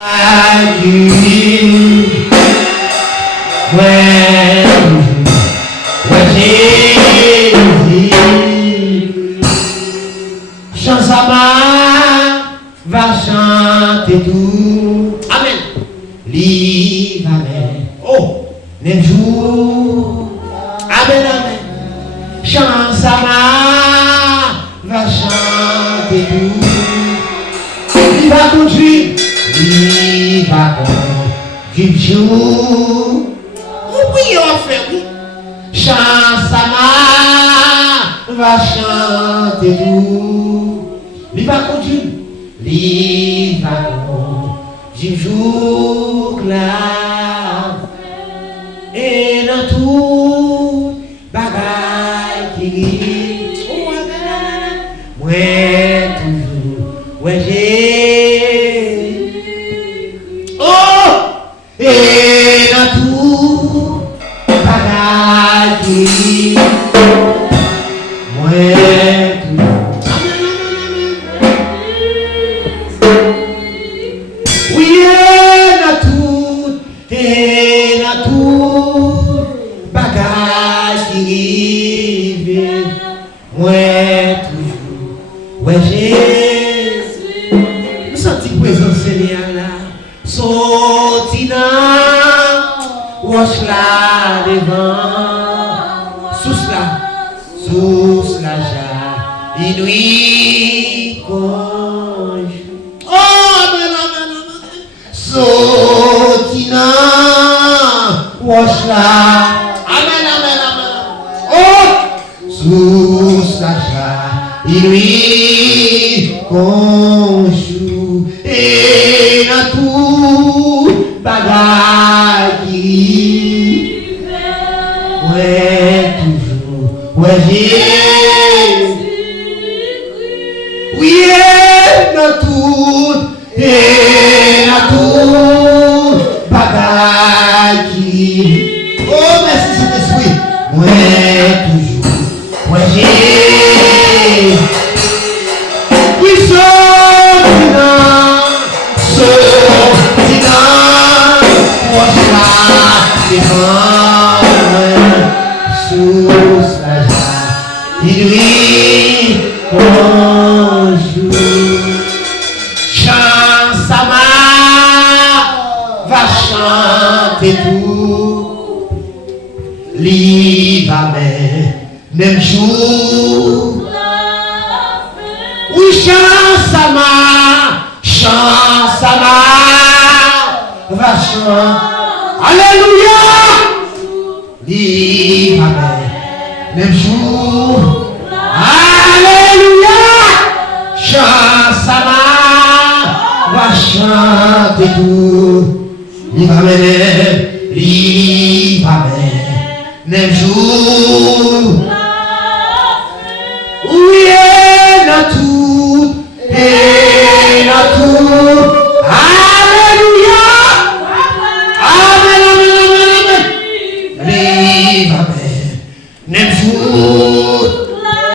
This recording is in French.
Va chanter tout. Amen. Live, amen. Oh, les jours. Amen, amen. Chansama va chanter tout. Il va conduire. Il va conduire jour. Oui, on fait, oui. Chansama va chanter tout. Il va conduire. Il va du jour là et dans tout bagaille qui ouais toujours ouais j'ai oh et dans tout bagaille qui ouais Inouï conge. Oh, amen, amen, amen. Sotina, wash la. Amen, amen, amen. Oh, sous la joie. Inouï conge. Et dans tout bagage. Ouais, toujours. Ouais, oui, dans tout, et dans tout, bagage. Oh, merci Saint-Esprit. Ouais, toujours. Ouais, j'ai. Oui, sortinant, moi je la défends, sous la joie, il lui bonjour. Chansama va chanter tout. Live amen, même jour. Oui, Chansama va chanter. Alléluia. Live amen, même jour. Alléluia. Chansama va chanter tout. Live amen, même jour.